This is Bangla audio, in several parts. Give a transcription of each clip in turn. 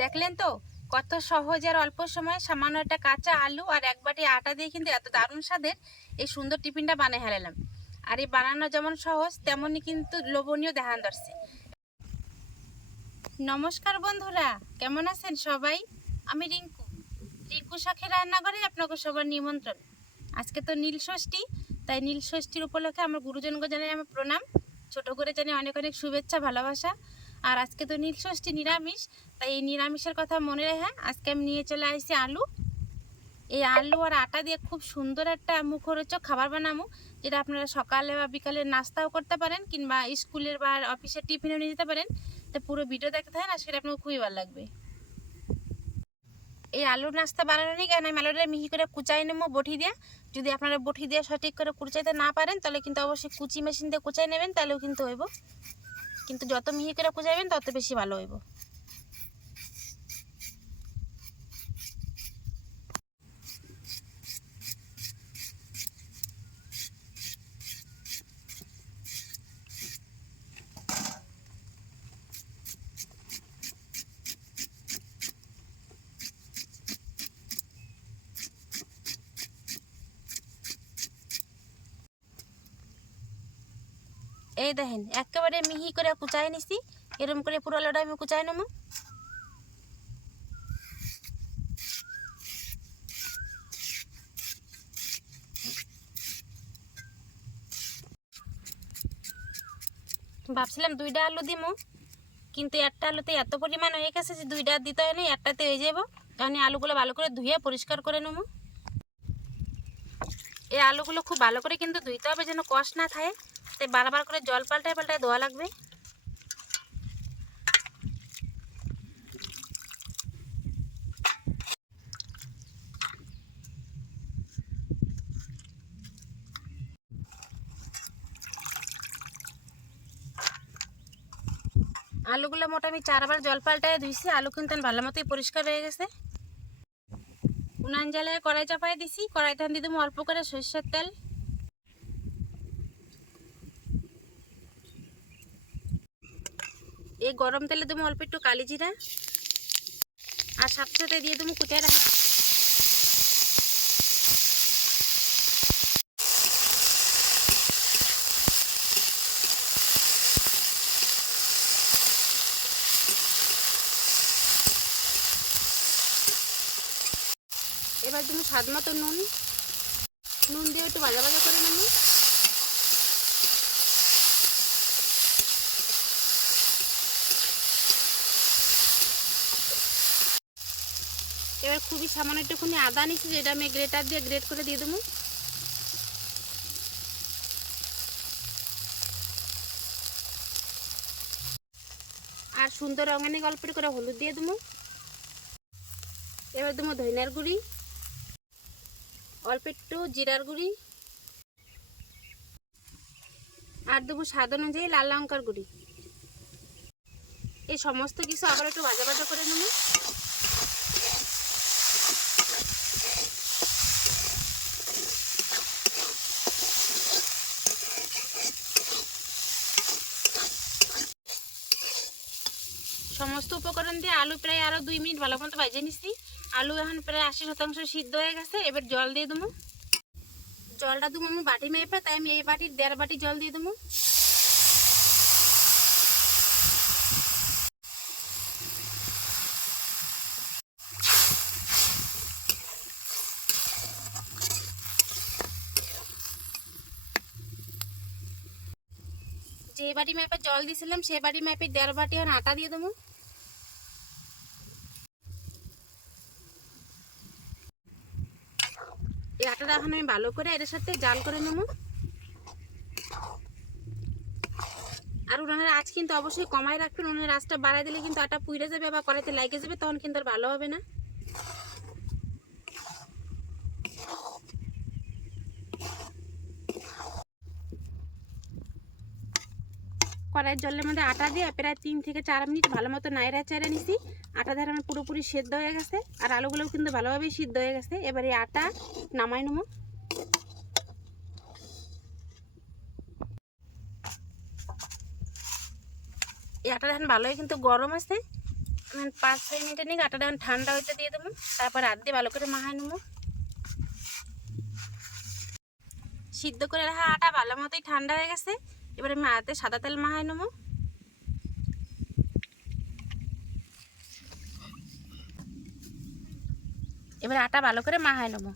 দেখলেন তো? কত সহজ আর অল্প সময়ে সামান্য একটা কাঁচা আলু আর এক বাটি আটা দিয়ে কিন্তু এত দারুণ স্বাদের এই সুন্দর টিফিনটা বানিয়ে হেলালাম আর এই বানানো যেমন সহজ তেমনই কিন্তু লোভনীয় দেখান দর্শে নমস্কার বন্ধুরা, কেমন আছেন সবাই? আমি রিঙ্কু। রিঙ্কু শাখের রান্নাঘরে আপনাকে সবার নিমন্ত্রণ। আজকে তো নীল ষষ্ঠী, তাই নীল ষষ্ঠীর উপলক্ষে আমার গুরুজনকে জানাই আমার প্রণাম। ছোট করে জানি অনেক অনেক শুভেচ্ছা, ভালোবাসা। আর আজকে তো নীল ষষ্ঠী নিরামিষ, তাই এই নিরামিষের কথা মনে রাখে আজকে আমি নিয়ে চলে আসছি আলু। এই আলু আর আটা দিয়ে খুব সুন্দর একটা মুখরোচক খাবার বানাবো, যেটা আপনারা সকালে বা বিকালে নাস্তাও করতে পারেন, কিংবা স্কুলের বা অফিসের টিফিনেও নিয়ে যেতে পারেন। তো পুরো ভিডিও দেখতে থাকেন আর সেটা আপনার খুবই ভালো লাগবে। এই আলুর নাস্তা বানানো নিয়ে কেন আমি আলুটা মিহি করে কুচাই নেব বটি দিয়ে। যদি আপনারা বটি দিয়ে সঠিক করে কুচাইতে না পারেন, তাহলে কিন্তু অবশ্যই কুচি মেশিন দিয়ে কুচাই নেবেন, তাহলেও কিন্তু হইব। কিন্তু যত মিহি করে কুচাইবেন তত বেশি ভালো হইব। এই দেখেন একেবারে মিহি করে কুচাই নিছি। এরকম করে পুরো আলুটা আমি কুচাই নেব। ভাবছিলাম দুইটা আলু দিমু, কিন্তু একটা আলুতে এত পরিমাণ হয়ে গেছে যে দুইটা দিতে হয় না একটাতে হয়ে যাব কারণ আলুগুলো ভালো করে ধুয়ে পরিষ্কার করে নেব। এই আলুগুলো খুব ভালো করে কিন্তু ধুইতে হবে যেন কষ না থাকে। তাই বারবার করে জল পাল্টায় পাল্টায় ধোয়া লাগবে। আলুগুলো মোটা আমি চারবার জল পাল্টায় ধুইছি, আলু কিন্তু ভালো মতোই পরিষ্কার হয়ে গেছে। উনান জ্বালায় কড়াই চাপাই দিছি। কড়াই ধান দিয়ে দেবো অল্প করে সর্ষের তেল। এই গরম তেলে দেবো অল্প একটু কালি জিরা আর সাথে সাথে দিয়ে দেবো কুচাই রাখা এবার তুমি স্বাদ মতো নুন। নুন দিয়ে একটু ভাজা ভাজা করে নেব। এবার খুবই সামান্য একটুখানি আদা নিচ্ছি যেটা আমি গ্রেটার দিয়ে গ্রেট করে দিয়ে দেবো। আর সুন্দর রঙানি গল্প করে হলুদ দিয়ে দেবো। এবার দেবো ধনিয়ার গুঁড়ি। অল্প একটু জিরার গুঁড়ি আর দেবো স্বাদ অনুযায়ী লাল লঙ্কার গুঁড়ি। এই সমস্ত কিছু আবার একটু ভাজা ভাজা করে নেব। সমস্ত উপকরণ দিয়ে আলু প্রায় আরও দুই মিনিট ভালো মতো ভাজে নিচ্ছি। আলু এখন প্রায় আশি শতাংশ সিদ্ধ হয়ে গেছে, এবার জল দিয়ে দেবো। জলটা দেবো আমি বাটি মেপে, তাই আমি এই বাটির দেড় বাটি জল দিয়ে দেবো। যে বাটি মেপে জল দিয়েছিলাম, সে বাটি মেপে দেড় বাটি আর আটা দিয়ে দেবো। এই এখন আমি ভালো করে এর সাথে জাল করে নেব। আর উনানের আজ কিন্তু অবশ্যই কমায় রাখবেন, উনানের আঁচটা বাড়াই দিলে কিন্তু আটা পুড়ে যাবে বা কড়াইতে লাগে যাবে, তখন কিন্তু আর ভালো হবে না। কড়াইয়ের জলের মধ্যে আটা দিয়ে প্রায় তিন থেকে চার মিনিট ভালো মতো নাইরা চাইরা নিছি। আটা ধারে আমার পুরোপুরি সেদ্ধ হয়ে গেছে আর আলুগুলোও কিন্তু ভালোভাবেই সিদ্ধ হয়ে গেছে। এবার এই আটা নামাই নেব। এই আটাটা এখন ভালোই কিন্তু গরম আছে। আমি পাঁচ ছয় মিনিটের নিয়ে আটাটা এখন ঠান্ডা হইতে দিয়ে দেবো। তারপর হাত দিয়ে ভালো করে মাখায় নেব। সিদ্ধ করে রাখা আটা ভালো মতোই ঠান্ডা হয়ে গেছে। এবার আমি হাতে সাদা তেল মাখায় নেব। এবার আটা ভালো করে মাখায় নেব।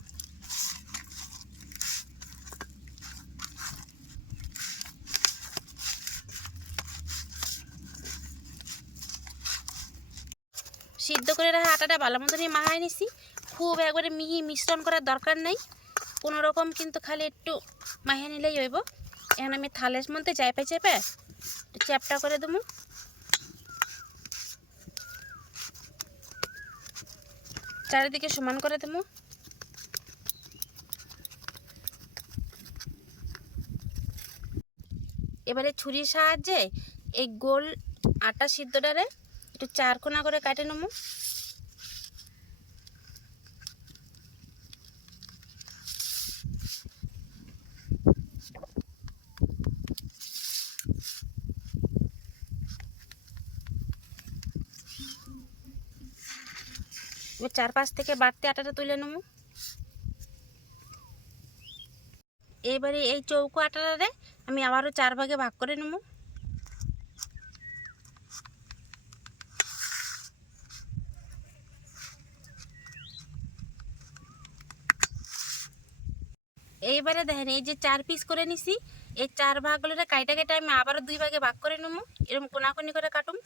সিদ্ধ করে রাখা আটাটা ভালো মতনই মাখায় নিছি। খুব একবারে মিহি মিশ্রণ করার দরকার নেই। রকম কিন্তু খালি একটু মাখিয়ে নিলেই হইব। এখন আমি থালের মধ্যে চেপে চেপে চ্যাপটা করে দেবো। চারিদিকে সমান করে দেবো। এবারে ছুরির সাহায্যে এই গোল আটা সিদ্ধটারে একটু চারকোনা করে কাটে নেব। চারপাশ থেকে বাড়তি আটাটা তুলে নেব। এবারে এই চৌকো আটাটারে আমি আবারও চার ভাগে ভাগ করে নেব। এইবারে দেখেন, এই যে চার পিস করে নিছি, এই চার ভাগগুলোরে কাইটা কেটে আমি আবারও দুই ভাগে ভাগ করে নেব। এরকম কোনাকুনি করে কাটুম।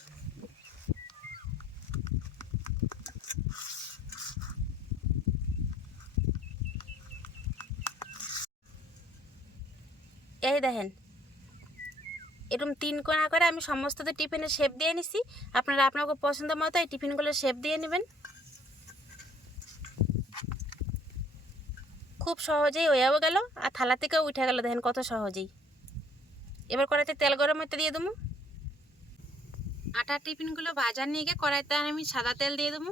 এই দেখেন। এরকম তিন কোনা করে আমি সমস্ত তো টিফিনের শেপ দিয়ে নিছি। আপনারা আপনাকে পছন্দ মতো এই টিফিনগুলো শেপ দিয়ে নেবেন। খুব সহজেই হয়েও গেল আর থালা থেকেও উঠে গেল, দেখেন কত সহজেই। এবার কড়াইতে তেল গরম হতে দিয়ে দেবো। আটার টিফিনগুলো বাজার নিয়ে গিয়ে কড়াইতে আমি সাদা তেল দিয়ে দেবো।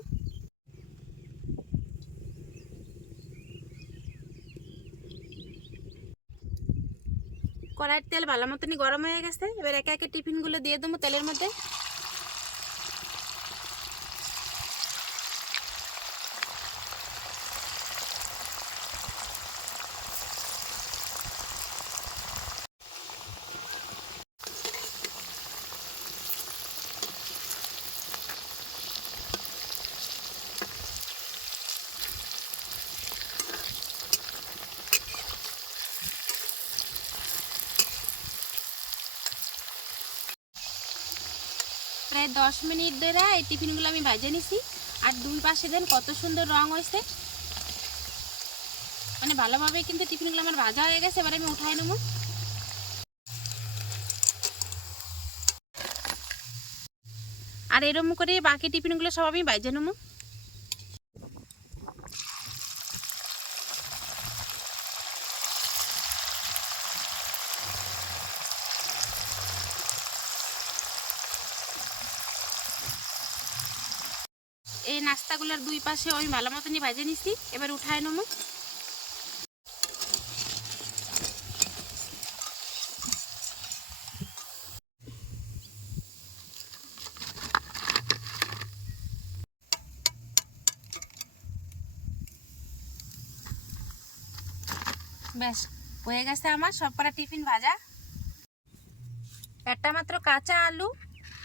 কড়াইয়ের তেল ভালো মতনই গরম হয়ে গেছে। এবার একে একে টিফিনগুলো দিয়ে দেবো তেলের মধ্যে। দশ মিনিট ধরে এই টিফিনগুলো আমি বাজে নিছি। আর দুই পাশে দেন কত সুন্দর রং হয়েছে। মানে ভালোভাবে কিন্তু টিফিনগুলো আমার ভাজা হয়ে গেছে, এবার আমি উঠাই নেব। আর এরম করে বাকি টিফিনগুলো সব আমি বাইজে নেব। এই নাস্তাগুলোর দুই পাশে আমি ভালো মতনই ভাজে নিছি। এবার উঠায় নেব। ব্যাস হয়ে গেছে আমার সব কটা টিফিন ভাজা। একটা মাত্র কাঁচা আলু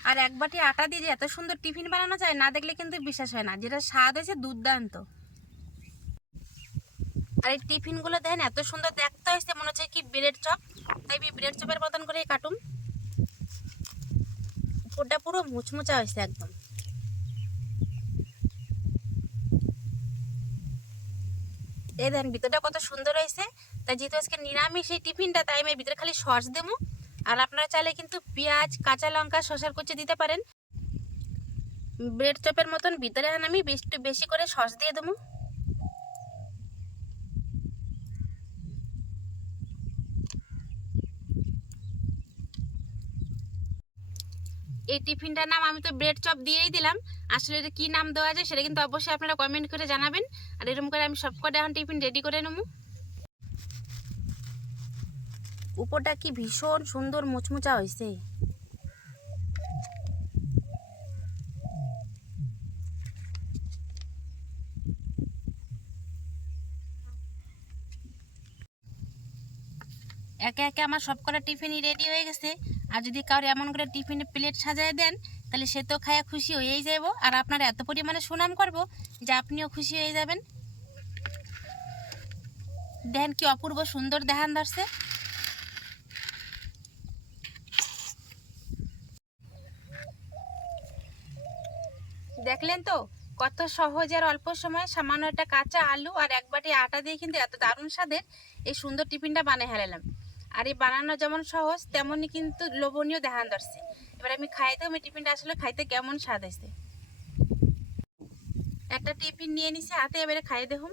আর এক বাটি আটা দিয়ে যে এত সুন্দর টিফিন বানানো যায়, না দেখলে কিন্তু বিশ্বাস হয় না। যেটা স্বাদ হয়েছে দুর্দান্ত। আর এই টিফিনগুলো দেখেন, এত সুন্দর দেখতে হয়েছে, মনে হচ্ছে কি ব্রেড চপ। তাই আমি ব্রেড চপের মতন করে কাটুম। উপরটা পুরো মুচমুচা হয়েছে একদম। এই দেখেন, ভিতরটা কত সুন্দর হয়েছে। তাই যেহেতু আজকে নিরামিষ এই টিফিনটা, তাই আমি ভিতরে খালি সস দেবো। আর আপনারা চাইলে কিন্তু পেঁয়াজ, কাঁচা লঙ্কা, শসার কুচি দিতে পারেন। ব্রেড চপের মতন ভিতরে এখন আমি একটু বেশি করে সস দিয়ে দেবো। এই টিফিনটার নাম আমি তো ব্রেড চপ দিয়েই দিলাম। আসলে এটা কী নাম দেওয়া যায় সেটা কিন্তু অবশ্যই আপনারা কমেন্ট করে জানাবেন। আর এরকম করে আমি সব কটা এখন টিফিন রেডি করে নেব। উপরটা কি ভীষণ সুন্দর মুচমুচা হয়েছে। একে একে আমার সব কটা টিফিনই রেডি হয়ে গেছে। আর যদি কারোর এমন করে টিফিনের প্লেট সাজায় দেন, তাহলে সে তো খায়া খুশি হয়েই যাব আর আপনার এত পরিমাণে সুনাম করব যে আপনিও খুশি হয়ে যাবেন। দেন কি অপূর্ব সুন্দর দেখান ধরছে। দেখলেন তো? কত সহজ আর অল্প সময়ে সামান্য একটা কাঁচা আলু আর এক বাটি আটা দিয়ে কিন্তু এত দারুণ স্বাদের এই সুন্দর টিফিনটা বানিয়ে হেলালাম আর এই বানানো যেমন সহজ, তেমনই কিন্তু লোভনীয় দেখান ধরছে। এবার আমি খাইতে আমি টিফিনটা আসলে খাইতে কেমন স্বাদ হয়েছে? একটা টিফিন নিয়ে নিছি হাতে, এবারে খাইয়ে দেখুন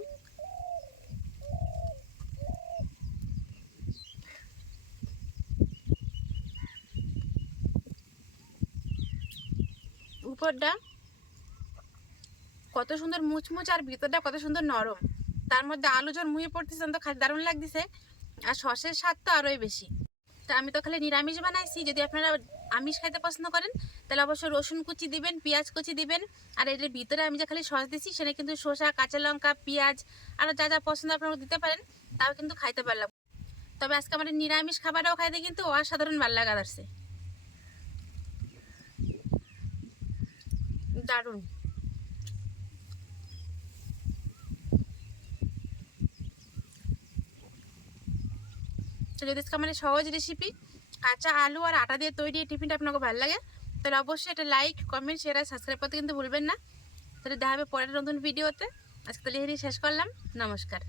উপরটা কত সুন্দর মুচমুচ আর ভিতরটা কত সুন্দর নরম। তার মধ্যে আলু যখন মুয়ে পড়তেছে, তো খালি দারুণ লাগতেছে। আর সসের স্বাদ তো আরোই বেশি। তা আমি তো খালি নিরামিষ বানাইছি, যদি আপনারা আমিষ খাইতে পছন্দ করেন, তাহলে অবশ্যই রসুন কুচি দিবেন, পেঁয়াজ কুচি দিবেন। আর এটার ভিতরে আমি যে খালি সস দিচ্ছি সেটা কিন্তু শসা, কাঁচা লঙ্কা, পেঁয়াজ, আর যা যা পছন্দ আপনারা দিতে পারেন, তাও কিন্তু খাইতে পারলাম। তবে আজকে আমার নিরামিষ খাবারটাও খাইতে কিন্তু অসাধারণ ভালো লাগা আসছে দারুণ। তো যদি মানে সহজ রেসিপি কাঁচা আলু আর আটা দিয়ে তৈরি এই টিফিনটা আপনাকে ভালো লাগে, তাহলে অবশ্যই এটা লাইক কমেন্ট শেয়ার আর সাবস্ক্রাইব করতে কিন্তু ভুলবেন না। তাহলে দেখা হবে পরের নতুন ভিডিওতে আজকে তাহলে শেষ করলাম। নমস্কার।